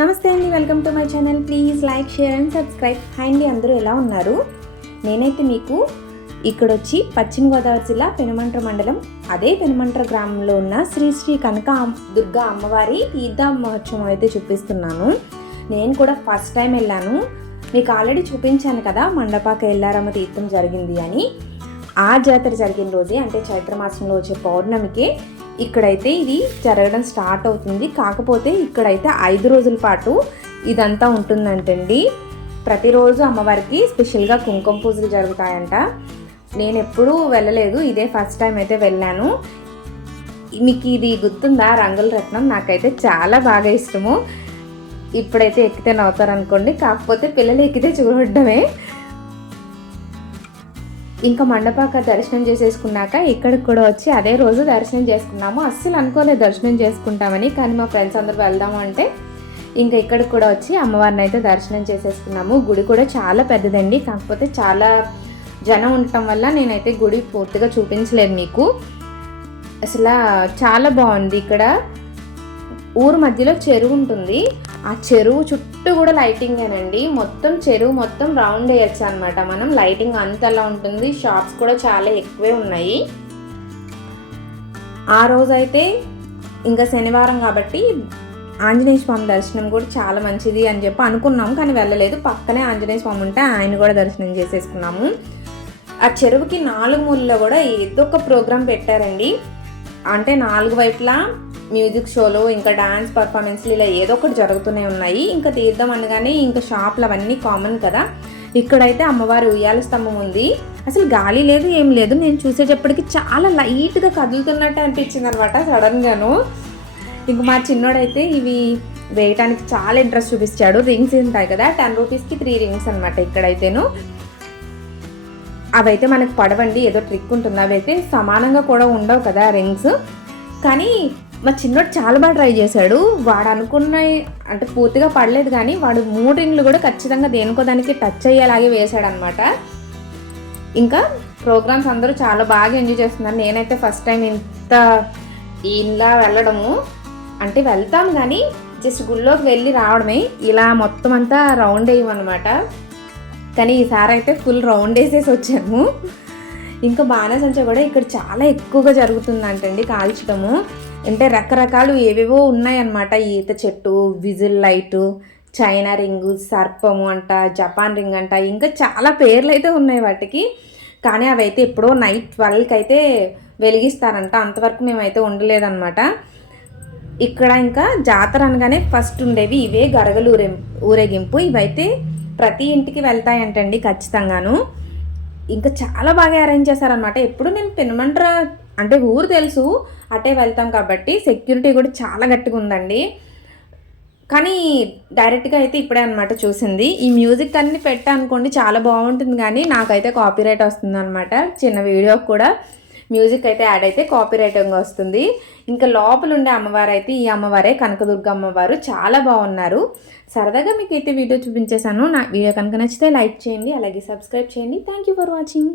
నమస్తే అండి, welcome to my channel. Please like, share and subscribe. Hi అండి, అందరూ ఎలా ఉన్నారు? నేనైతే మీకు ఇక్కడొచ్చి పశ్చిమ గోదావరి జిల్లా పెనుమంట్ర మండలం, అదే పెనుమంట్ర గ్రామంలో ఉన్న శ్రీ శ్రీ కనక దుర్గా అమ్మవారి తీర్థ మహోత్సవం అయితే చూపిస్తున్నాను. నేను కూడా ఫస్ట్ టైం వెళ్ళాను. మీకు ఆల్రెడీ చూపించాను కదా, మండపాక ఎల్లారమ్మ తీర్థం జరిగింది అని. ఆ జాతర జరిగిన రోజే, అంటే చైత్రమాసంలో వచ్చే పౌర్ణమికే ఇక్కడైతే ఇది జరగడం స్టార్ట్ అవుతుంది. కాకపోతే ఇక్కడైతే 5 రోజుల పాటు ఇదంతా ఉంటుందంటండి. ప్రతిరోజు అమ్మవారికి స్పెషల్గా కుంకుమ పూజలు జరుగుతాయంట. నేను ఎప్పుడూ వెళ్ళలేదు, ఇదే ఫస్ట్ టైం అయితే వెళ్ళాను. మీకు ఇది గుర్తుందా, రంగుల రత్నం? నాకైతే చాలా బాగా ఇష్టము. ఇప్పుడైతే ఎక్కితే నవ్వుతారనుకోండి, కాకపోతే పిల్లలు ఎక్కితే చూడడమే. ఇంకా మండపాక దర్శనం చేసేసుకున్నాక ఇక్కడికి కూడా వచ్చి అదే రోజు దర్శనం చేసుకున్నాము. అస్సలు అనుకోలేదు దర్శనం చేసుకుంటామని, కానీ మా ఫ్రెండ్స్ అందరూ వెళ్దాము అంటే ఇంకా ఇక్కడికి కూడా వచ్చి అమ్మవారిని అయితే దర్శనం చేసేసుకున్నాము. గుడి కూడా చాలా పెద్దదండి, కాకపోతే చాలా జనం ఉండటం వల్ల నేనైతే గుడి పూర్తిగా చూపించలేదు మీకు. అసలు చాలా బాగుంది. ఇక్కడ ఊరు మధ్యలో చెరువు ఉంటుంది. ఆ చెరువు చుట్టూ కూడా లైటింగేనండి. మొత్తం చెరువు మొత్తం రౌండ్ వేయచ్చు అనమాట మనం. లైటింగ్ అంతలా ఉంటుంది. షాప్స్ కూడా చాలా ఎక్కువే ఉన్నాయి. ఆ రోజైతే ఇంకా శనివారం కాబట్టి ఆంజనేయ స్వామి దర్శనం కూడా చాలా మంచిది అని చెప్పి అనుకున్నాము, కానీ వెళ్ళలేదు. పక్కనే ఆంజనేయ స్వామి ఉంటే ఆయన కూడా దర్శనం చేసేసుకున్నాము. ఆ చెరువుకి 4 మూలలో కూడా ఏదో ఒక ప్రోగ్రాం పెట్టారండి. అంటే 4 వైపులా మ్యూజిక్ షోలు, ఇంకా డాన్స్ పర్ఫార్మెన్స్లు, ఇలా ఏదో ఒకటి జరుగుతూనే ఉన్నాయి. ఇంకా తీర్థం అనగానే ఇంకా షాపులు అవన్నీ కామన్ కదా. ఇక్కడైతే అమ్మవారి ఉయ్యాల స్తంభం ఉంది. అసలు గాలి లేదు, ఏం లేదు. నేను చూసేటప్పటికి చాలా లైట్గా కదులుతున్నట్టు అనిపించింది అనమాట సడన్గాను. ఇంక మా చిన్నోడైతే ఇవి వేయటానికి చాలా ఇంట్రెస్ట్ చూపించాడు. రింగ్స్ ఉంటాయి కదా, 10 రూపీస్కి 3 రింగ్స్ అనమాట. ఇక్కడైతేను అవైతే మనకు పడవండి, ఏదో ట్రిక్ ఉంటుంది. అవైతే సమానంగా కూడా ఉండవు కదా రింగ్స్. కానీ మా చిన్నోడు చాలా బాగా ట్రై చేశాడు. వాడు అనుకున్నాయి అంటే పూర్తిగా పడలేదు, కానీ వాడు 3 రింగ్లు కూడా ఖచ్చితంగా దేనికో దానికి టచ్ అయ్యేలాగే వేసాడనమాట. ఇంకా ప్రోగ్రామ్స్ అందరూ చాలా బాగా ఎంజాయ్ చేస్తున్నారు. నేనైతే ఫస్ట్ టైం ఇంత ఇలా వెళ్ళడము, అంటే వెళ్తాం కానీ జస్ట్ గుళ్ళోకి వెళ్ళి రావడమే. ఇలా మొత్తం అంతా రౌండ్ వేయమన్నమాట. కానీ ఈసారి అయితే ఫుల్ రౌండ్ వేసేసి వచ్చాము. ఇంకా బాణసంచ కూడా ఇక్కడ చాలా ఎక్కువగా జరుగుతుందంటండి, కాల్చడము. అంటే రకరకాలు ఏవేవో ఉన్నాయన్నమాట. ఈత చెట్టు, విజిల్ లైటు, చైనా రింగు, సర్పము అంట, జపాన్ రింగ్ అంట, ఇంకా చాలా పేర్లు అయితే ఉన్నాయి వాటికి. కానీ అవి అయితే ఎప్పుడో నైట్ 12కి అయితే వెలిగిస్తారంట. అంతవరకు మేమైతే ఉండలేదన్నమాట. ఇక్కడ ఇంకా జాతర అనగానే ఫస్ట్ ఉండేవి ఇవే గరగలు ఊరేగింపు. ఇవైతే ప్రతి ఇంటికి వెళ్తాయంటండి ఖచ్చితంగాను. ఇంకా చాలా బాగా అరేంజ్ చేశారనమాట. ఎప్పుడు నేను పెనుమంట్ర అంటే ఊరు తెలుసు, అటే వెళ్తాం కాబట్టి సెక్యూరిటీ కూడా చాలా గట్టిగా ఉందండి. కానీ డైరెక్ట్గా అయితే ఇప్పుడే అనమాట చూసింది. ఈ మ్యూజిక్ అన్ని పెట్టా అనుకోండి చాలా బాగుంటుంది, కానీ నాకైతే కాపీరైట్ వస్తుంది అనమాట. చిన్న వీడియోకి కూడా మ్యూజిక్ అయితే యాడ్ అయితే కాపీరైటింగ్ వస్తుంది. ఇంకా లోపల ఉండే అమ్మవారు అయితే ఈ అమ్మవారే, కనకదుర్గ అమ్మవారు. చాలా బాగున్నారు. సరదాగా మీకు అయితే వీడియో చూపించేశాను. నా వీడియో కనుక నచ్చితే లైక్ చేయండి, అలాగే సబ్స్క్రైబ్ చేయండి. Thank you for watching.